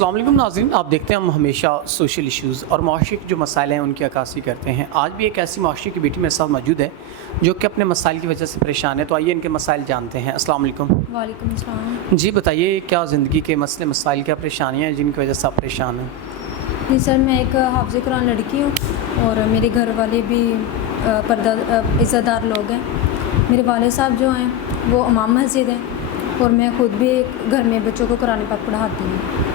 السلام علیکم ناظرین، آپ دیکھتے ہیں ہم ہمیشہ سوشل ایشوز اور معاشرے کے جو مسائل ہیں ان کی عکاسی کرتے ہیں۔ آج بھی ایک ایسی معاشرے کی بیٹی میرے ساتھ موجود ہے جو کہ اپنے مسائل کی وجہ سے پریشان ہے، تو آئیے ان کے مسائل جانتے ہیں۔ السلام علیکم۔ وعلیکم السلام۔ جی بتائیے، کیا زندگی کے مسئلے مسائل، کیا پریشانیاں ہیں جن کی وجہ سے آپ پریشان ہیں؟ جی سر، میں ایک حافظ قرآن لڑکی ہوں اور میرے گھر والے بھی پردہ عزت دار لوگ ہیں۔ میرے والد صاحب جو ہیں وہ امام مسجد ہیں اور میں خود بھی گھر میں بچوں کو قرآن پاک پڑھاتی ہوں،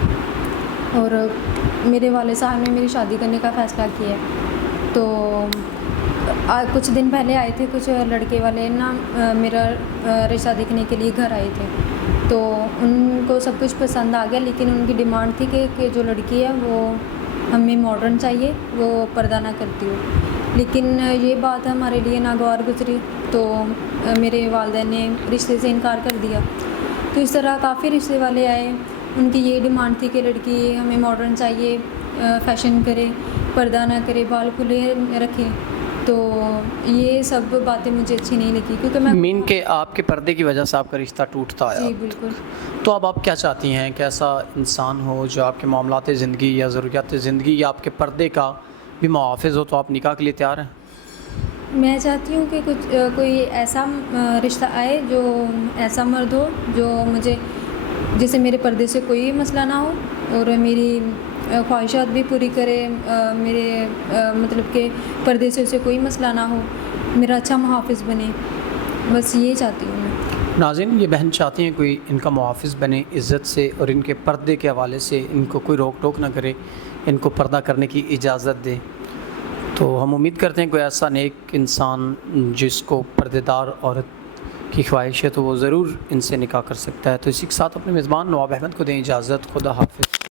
اور میرے والد صاحب نے میری شادی کرنے کا فیصلہ کیا ہے۔ تو کچھ دن پہلے آئے تھے کچھ لڑکے والے نا، میرا رشتہ دیکھنے کے لیے گھر آئے تھے، تو ان کو سب کچھ پسند آ گیا، لیکن ان کی ڈیمانڈ تھی کہ جو لڑکی ہے وہ ہمیں ماڈرن چاہیے، وہ پردہ نہ کرتی ہو۔ لیکن یہ بات ہمارے لیے ناگوار گزری، تو میرے والدین نے رشتے سے انکار کر دیا۔ تو اس طرح کافی رشتے والے آئے، ان کی یہ ڈیمانڈ تھی کہ لڑکی ہمیں ماڈرن چاہیے، فیشن کرے، پردہ نہ کرے، بال کھلے رکھے۔ تو یہ سب باتیں مجھے اچھی نہیں لگی، کیونکہ میں مین کہ آپ کے پردے کی وجہ سے آپ کا رشتہ ٹوٹتا ہے۔ جی بالکل۔ تو اب آپ کیا چاہتی ہیں کہ ایسا انسان ہو جو آپ کے معاملات زندگی یا ضروریات زندگی یا آپ کے پردے کا بھی محافظ ہو، تو آپ نکاح کے لیے تیار ہیں؟ میں چاہتی ہوں کہ کوئی ایسا رشتہ آئے، جو ایسا مرد ہو جو مجھے، جیسے میرے پردے سے کوئی مسئلہ نہ ہو اور میری خواہشات بھی پوری کرے، میرے مطلب کہ پردے سے اسے کوئی مسئلہ نہ ہو، میرا اچھا محافظ بنے، بس یہ چاہتی ہوں میں۔ ناظرین، یہ بہن چاہتی ہیں کوئی ان کا محافظ بنے عزت سے، اور ان کے پردے کے حوالے سے ان کو کوئی روک ٹوک نہ کرے، ان کو پردہ کرنے کی اجازت دے۔ تو ہم امید کرتے ہیں کوئی ایسا نیک انسان جس کو پردے دار عورت کی خواہش ہے تو وہ ضرور ان سے نکاح کر سکتا ہے۔ تو اسی کے ساتھ اپنے میزبان نواب احمد کو دیں اجازت۔ خدا حافظ۔